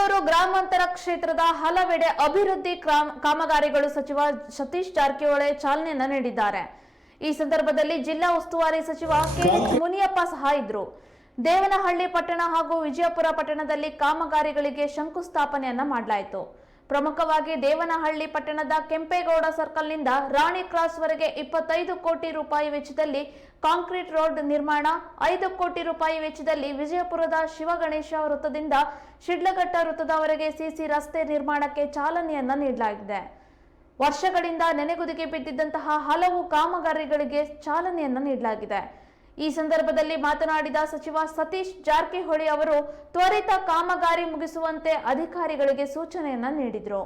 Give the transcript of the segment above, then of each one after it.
ಬೆಂಗಳೂರು ಗ್ರಾಮಾಂತರ ಕ್ಷೇತ್ರದ ಹಲವೆಡೆ ಅಭಿವೃದ್ಧಿ ಕಾಮಗಾರಿಗಳು ಸಚಿವ ಸತೀಶ್ ಜಾರಕಿಹೊಳಿ ಚಾಲನೆಯನ್ನ ನೀಡಿದ್ದಾರೆ. ಈ ಸಂದರ್ಭದಲ್ಲಿ ಜಿಲ್ಲಾ ಉಸ್ತುವಾರಿ ಸಚಿವ ಕೆ ಮುನಿಯಪ್ಪ ಸಹ ಇದ್ರು. ದೇವನಹಳ್ಳಿ ಪಟ್ಟಣ ಹಾಗೂ ವಿಜಯಪುರ ಪಟ್ಟಣದಲ್ಲಿ ಕಾಮಗಾರಿಗಳಿಗೆ ಶಂಕುಸ್ಥಾಪನೆಯನ್ನ ಮಾಡಲಾಯಿತು. ಪ್ರಮುಖವಾಗಿ ದೇವನಹಳ್ಳಿ ಪಟ್ಟಣದ ಕೆಂಪೇಗೌಡ ಸರ್ಕಲ್ನಿಂದ ರಾಣಿ ಕ್ರಾಸ್ ವರೆಗೆ 25 ಕೋಟಿ ರೂಪಾಯಿ ವೆಚ್ಚದಲ್ಲಿ ಕಾಂಕ್ರೀಟ್ ರೋಡ್ ನಿರ್ಮಾಣ, 5 ಕೋಟಿ ರೂಪಾಯಿ ವೆಚ್ಚದಲ್ಲಿ ವಿಜಯಪುರದ ಶಿವಗಣೇಶ ವೃತ್ತದಿಂದ ಶಿಡ್ಲಘಟ್ಟ ವೃತ್ತದವರೆಗೆ ಸಿಸಿ ರಸ್ತೆ ನಿರ್ಮಾಣಕ್ಕೆ ಚಾಲನೆಯನ್ನ ನೀಡಲಾಗಿದೆ. ವರ್ಷಗಳಿಂದ ನೆನೆಗುದಿಗೆ ಬಿದ್ದಿದ್ದಂತಹ ಹಲವು ಕಾಮಗಾರಿಗಳಿಗೆ ಚಾಲನೆಯನ್ನ ನೀಡಲಾಗಿದೆ. ಈ ಸಂದರ್ಭದಲ್ಲಿ ಮಾತನಾಡಿದ ಸಚಿವ ಸತೀಶ್ ಜಾರಕಿಹೊಳಿ ಅವರು ತ್ವರಿತ ಕಾಮಗಾರಿ ಮುಗಿಸುವಂತೆ ಅಧಿಕಾರಿಗಳಿಗೆ ಸೂಚನೆಯನ್ನ ನೀಡಿದರು.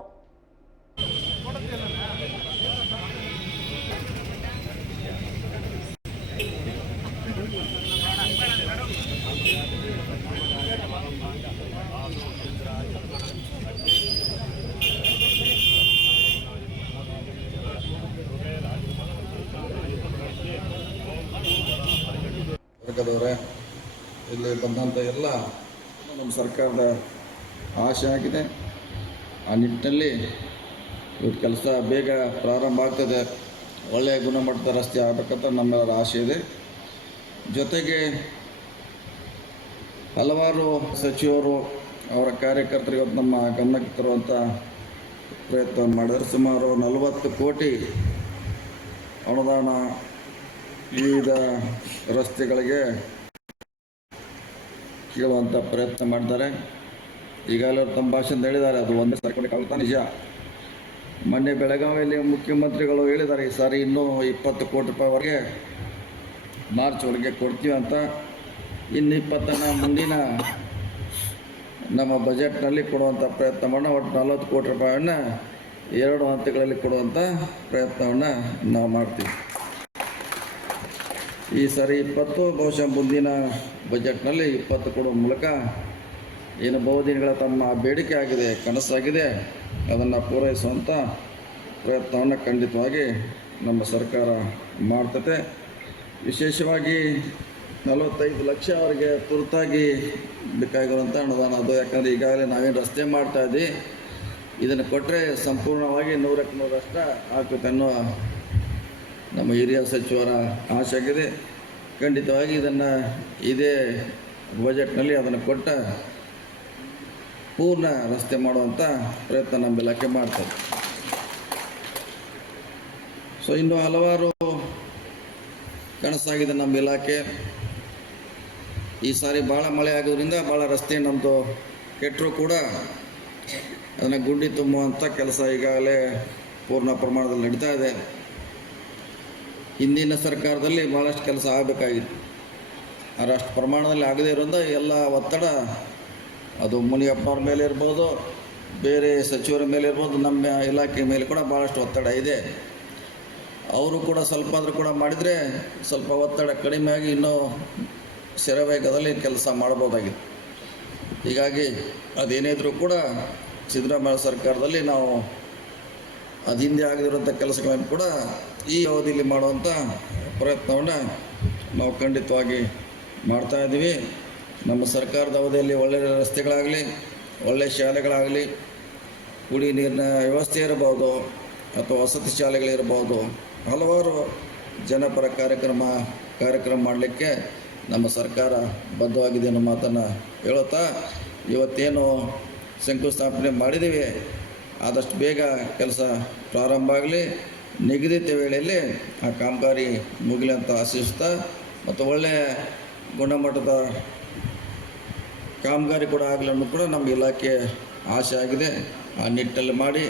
ವರ್ಗದವರೇ, ಇಲ್ಲಿ ಬಂದಂಥ ಎಲ್ಲ ನಮ್ಮ ಸರ್ಕಾರದ ಆಶೆ ಆಗಿದೆ. ಆ ನಿಟ್ಟಿನಲ್ಲಿ ಇವತ್ತು ಕೆಲಸ ಬೇಗ ಪ್ರಾರಂಭ ಆಗ್ತದೆ. ಒಳ್ಳೆಯ ಗುಣಮಟ್ಟದ ರಸ್ತೆ ಆಗಬೇಕಂತ ನಮ್ಮೆಲ್ಲರ ಆಸೆ ಇದೆ. ಜೊತೆಗೆ ಹಲವಾರು ಸಚಿವರು ಅವರ ಕಾರ್ಯಕರ್ತರಿಗೆ ಇವತ್ತು ನಮ್ಮ ಗಮನಕ್ಕೆ ತರುವಂಥ ಪ್ರಯತ್ನವನ್ನು ಮಾಡಿದರೆ ಸುಮಾರು 40 ಕೋಟಿ ಅನುದಾನ ವಿವಿಧ ರಸ್ತೆಗಳಿಗೆ ಕೇಳುವಂಥ ಪ್ರಯತ್ನ ಮಾಡ್ತಾರೆ. ಈಗಾಗಲೇ ತಮ್ಮ ಭಾಷೆಯಿಂದ ಹೇಳಿದ್ದಾರೆ, ಅದು ಒಂದೇ ಸರ್ಕಾರ ನಿಜ. ಮೊನ್ನೆ ಬೆಳಗಾವಿಯಲ್ಲಿ ಮುಖ್ಯಮಂತ್ರಿಗಳು ಹೇಳಿದ್ದಾರೆ, ಈ ಸಾರಿ ಇನ್ನೂ 20 ಕೋಟಿ ರೂಪಾಯಿವರೆಗೆ ಮಾರ್ಚ್ ಒಳಗೆ ಕೊಡ್ತೀವಿ ಅಂತ. ಇನ್ನು 20ನ ಮುಂದಿನ ನಮ್ಮ ಬಜೆಟ್ನಲ್ಲಿ ಕೊಡುವಂಥ ಪ್ರಯತ್ನ ಮಾಡೋಣ. ಒಟ್ಟು 40 ಕೋಟಿ ರೂಪಾಯಿಯನ್ನು 2 ಹಂತಗಳಲ್ಲಿ ಕೊಡುವಂಥ ಪ್ರಯತ್ನವನ್ನು ನಾವು ಮಾಡ್ತೀವಿ. ಈ ಸಾರಿ 20, ಬಹುಶಃ ಮುಂದಿನ ಬಜೆಟ್ನಲ್ಲಿ 20 ಕೊಡುವ ಮೂಲಕ ಏನು ಬಹುದಿನಗಳ ತಮ್ಮ ಬೇಡಿಕೆ ಆಗಿದೆ, ಕನಸಾಗಿದೆ, ಅದನ್ನು ಪೂರೈಸುವಂಥ ಪ್ರಯತ್ನವನ್ನು ಖಂಡಿತವಾಗಿ ನಮ್ಮ ಸರ್ಕಾರ ಮಾಡ್ತದೆ. ವಿಶೇಷವಾಗಿ 45 ಲಕ್ಷ ಅವರಿಗೆ ತುರ್ತಾಗಿ ಬೇಕಾಗಿರುವಂಥ ಅನುದಾನ ಅದು. ಯಾಕಂದರೆ ಈಗಾಗಲೇ ನಾವೇನು ರಸ್ತೆ ಮಾಡ್ತಾಯಿದ್ವಿ, ಇದನ್ನು ಕೊಟ್ಟರೆ ಸಂಪೂರ್ಣವಾಗಿ 100ಕ್ಕೆ 100% ಆಗ್ತದೆ ಅನ್ನೋ ನಮ್ಮ ಹಿರಿಯ ಸಚಿವರ ಆಸೆ ಆಗಿದೆ. ಖಂಡಿತವಾಗಿ ಇದನ್ನು ಇದೇ ಬಜೆಟ್ನಲ್ಲಿ ಅದನ್ನು ಕೊಟ್ಟ ಪೂರ್ಣ ರಸ್ತೆ ಮಾಡುವಂಥ ಪ್ರಯತ್ನ ನಮ್ಮ ಇಲಾಖೆ ಮಾಡ್ತಾರೆ. ಸೊ ಇನ್ನೂ ಹಲವಾರು ಕನಸಾಗಿದೆ ನಮ್ಮ ಇಲಾಖೆ. ಈ ಸಾರಿ ಭಾಳ ಮಳೆ ಆಗೋದ್ರಿಂದ ಭಾಳ ರಸ್ತೆ ನಮ್ಮದು ಕೆಟ್ಟರೂ ಕೂಡ ಅದನ್ನು ಗುಂಡಿ ತುಂಬುವಂಥ ಕೆಲಸ ಈಗಾಗಲೇ ಪೂರ್ಣ ಪ್ರಮಾಣದಲ್ಲಿ ನಡೀತಾ ಇದೆ. ಹಿಂದಿನ ಸರ್ಕಾರದಲ್ಲಿ ಭಾಳಷ್ಟು ಕೆಲಸ ಆಗಬೇಕಾಗಿತ್ತು, ಆದರೆ ಅಷ್ಟು ಪ್ರಮಾಣದಲ್ಲಿ ಆಗದೇ ಇರೋದ್ರಿಂದ ಎಲ್ಲ ಒತ್ತಡ ಅದು ಮುನಿಯಪ್ಪನವ್ರ ಮೇಲೆ ಇರ್ಬೋದು, ಬೇರೆ ಸಚಿವರ ಮೇಲೆ ಇರ್ಬೋದು, ನಮ್ಮ ಇಲಾಖೆ ಮೇಲೆ ಕೂಡ ಭಾಳಷ್ಟು ಒತ್ತಡ ಇದೆ. ಅವರು ಕೂಡ ಸ್ವಲ್ಪ ಆದರೂ ಕೂಡ ಮಾಡಿದರೆ ಸ್ವಲ್ಪ ಒತ್ತಡ ಕಡಿಮೆಯಾಗಿ ಇನ್ನೂ ಶರವೇಗದಲ್ಲಿ ಕೆಲಸ ಮಾಡ್ಬೋದಾಗಿತ್ತು. ಹೀಗಾಗಿ ಅದೇನಿದ್ರೂ ಕೂಡ ಸಿದ್ದರಾಮಯ್ಯ ಸರ್ಕಾರದಲ್ಲಿ ನಾವು ಅದು ಹಿಂದೆ ಆಗದಿರುವಂಥ ಕೆಲಸಗಳನ್ನು ಕೂಡ ಈ ಅವಧಿಯಲ್ಲಿ ಮಾಡುವಂಥ ಪ್ರಯತ್ನವನ್ನು ನಾವು ಖಂಡಿತವಾಗಿ ಮಾಡ್ತಾಯಿದ್ದೀವಿ. ನಮ್ಮ ಸರ್ಕಾರದ ಅವಧಿಯಲ್ಲಿ ಒಳ್ಳೆಯ ರಸ್ತೆಗಳಾಗಲಿ, ಒಳ್ಳೆಯ ಶಾಲೆಗಳಾಗಲಿ, ಕುಡಿ ನೀರಿನ ವ್ಯವಸ್ಥೆ ಇರಬಹುದು ಅಥವಾ ವಸತಿ ಶಾಲೆಗಳಿರ್ಬೋದು, ಹಲವಾರು ಜನಪರ ಕಾರ್ಯಕ್ರಮ ಮಾಡಲಿಕ್ಕೆ ನಮ್ಮ ಸರ್ಕಾರ ಬದ್ಧವಾಗಿದೆ ಅನ್ನೋ ಮಾತನ್ನು ಹೇಳುತ್ತಾ, ಇವತ್ತೇನು ಶಂಕುಸ್ಥಾಪನೆ ಮಾಡಿದ್ದೀವಿ ಆದಷ್ಟು ಬೇಗ ಕೆಲಸ ಪ್ರಾರಂಭ ಆಗಲಿ, ನಿಗದಿತ ವೇಳೆಯಲ್ಲಿ ಆ ಕಾಮಗಾರಿ ಮುಗಿಲಿ ಅಂತ ಆಶಿಸ್ತಾ, ಮತ್ತು ಒಳ್ಳೆಯ ಗುಣಮಟ್ಟದ ಕಾಮಗಾರಿ ಕೂಡ ಆಗಲಿ ಅನ್ನೋದು ಕೂಡ ನಮ್ಮ ಇಲಾಖೆ ಆಸೆ ಆಗಿದೆ. ಆ ನಿಟ್ಟಲ್ಲಿ ಮಾಡಿ